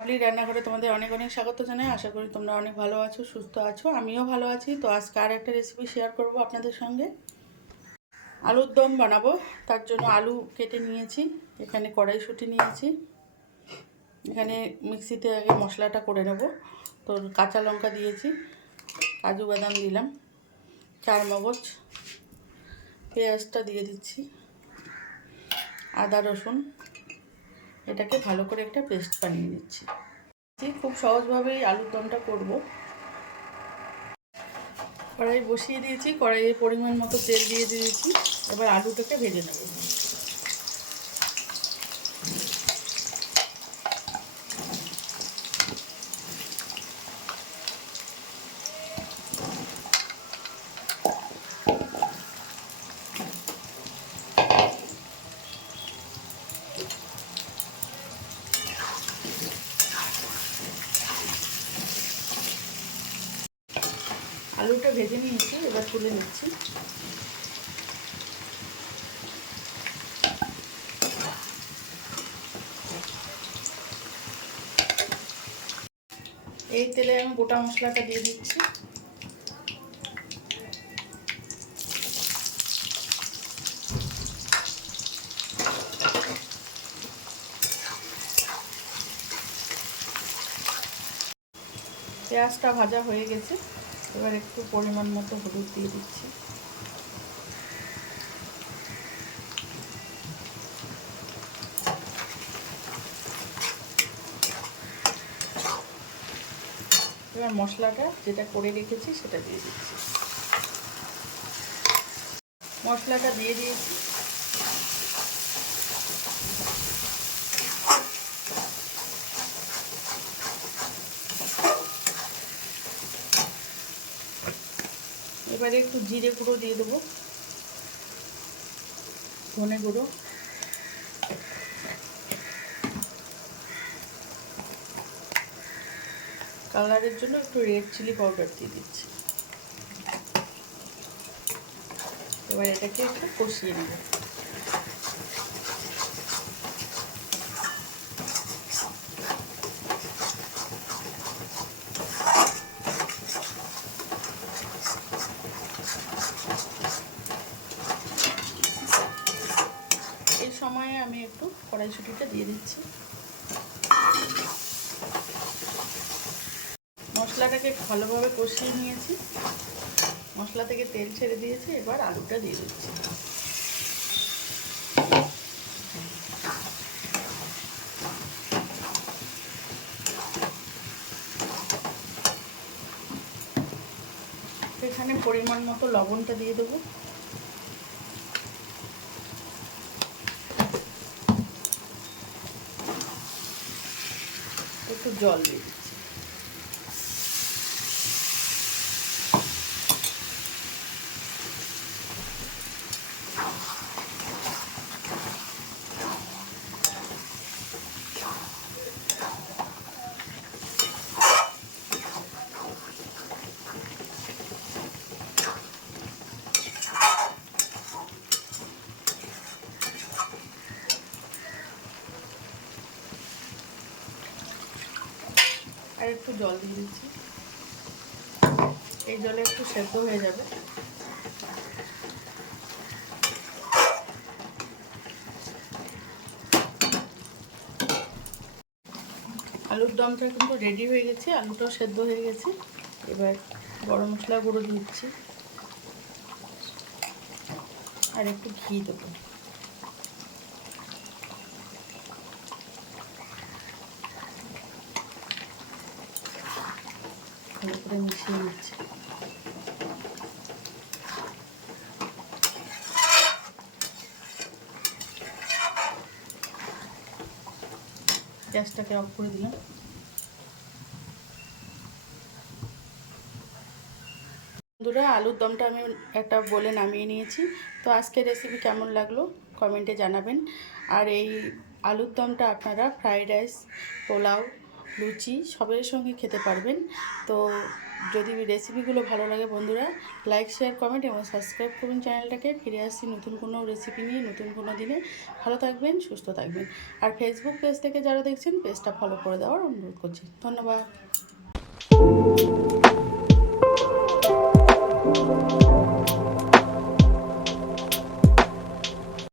আপনি রান্নাঘরে তোমাদের অনেক অনেক স্বাগত জানাই। আশা করি তোমরা অনেক ভালো আছো, সুস্থ আছো। আমিও ভালো আছি। তো আজকে আর একটা রেসিপি শেয়ার করব আপনাদের সঙ্গে। আলুর দম বানাবো। তার জন্য আলু কেটে নিয়েছি, এখানে কড়াইশুঁটি নিয়েছি, এখানে মিক্সিতে আগে মশলাটা করে নেব। তো কাঁচা লঙ্কা দিয়েছি, কাজু বাদাম দিলাম, চারমগজ, পেঁয়াজটা দিয়ে দিচ্ছি, আদা রসুন, এটাকে ভালো করে একটা পেস্ট বানিয়ে নিচ্ছি। খুব সহজভাবেই আলুর দমটা করব। কড়াই বসিয়ে দিয়েছি, কড়াইয়ে পরিমাণ মতো তেল দিয়ে দিয়েছি। এবার আলুটাকে ভেজে নেব। আলুটা ভেজে নিয়েছি, এবার তুলে নিচ্ছি। এই তেলে আমি গোটা মশলাটা দিয়ে দিচ্ছি। পেঁয়াজটা ভাজা হয়ে গেছে, এবার একটু পরিমাণ মতো হলুদ দিয়ে দিচ্ছি। এবার মশলাটা যেটা করে রেখেছি সেটা দিয়ে দিচ্ছি। মশলাটা দিয়ে দিয়েছি। এবারে একটু জিরে গুঁড়ো দিয়ে দেবো, ধনে গুঁড়ো, কালারের জন্য একটু রেড চিলি পাউডার দিয়ে দিচ্ছি। এবার এটাকে একটু কষিয়ে নেব। এই সময়ে আমি একটু কড়াইশুঁটিটা দিয়ে দিচ্ছি। মশলাটাকে ভালোভাবে কষিয়ে নিয়েছি, মশলা থেকে তেল ছেড়ে দিয়েছি। এবার আলুটা দিয়ে দিচ্ছি। এখানে পরিমাণ মতো লবণটা দিয়ে দেবো, একটু জল দিয়ে দিচ্ছি। আর একটু জল দিয়ে দিচ্ছি, এই জলে একটু সেদ্ধ হয়ে যাবে। আলুর দমটা কিন্তু রেডি হয়ে গেছে, আলুটাও সেদ্ধ হয়ে গেছে। এবার গরম মশলা গুঁড়ো দিচ্ছি আর একটু ঘি দেবো। ভালো করে মিশিয়ে নিচ্ছি। গ্যাসটাকে অফ করে দিলাম। বন্ধুরা, আলুর দমটা আমি একটা বলে নামিয়ে নিয়েছি। তো আজকের রেসিপি কেমন লাগলো কমেন্টে জানাবেন। আর এই আলুর দমটা আপনারা ফ্রাইড রাইস, পোলাও, লুচি সবের সঙ্গে খেতে পারবেন। তো যদি রেসিপিগুলো ভালো লাগে বন্ধুরা, লাইক শেয়ার কমেন্ট এবং সাবস্ক্রাইব করুন চ্যানেলটাকে। ফিরে আসছি নতুন কোনো রেসিপি নিয়ে নতুন কোনো দিনে। ভালো থাকবেন, সুস্থ থাকবেন। আর ফেসবুক পেজ থেকে যারা দেখছেন পেজটা ফলো করে দেওয়ার অনুরোধ করছি। ধন্যবাদ।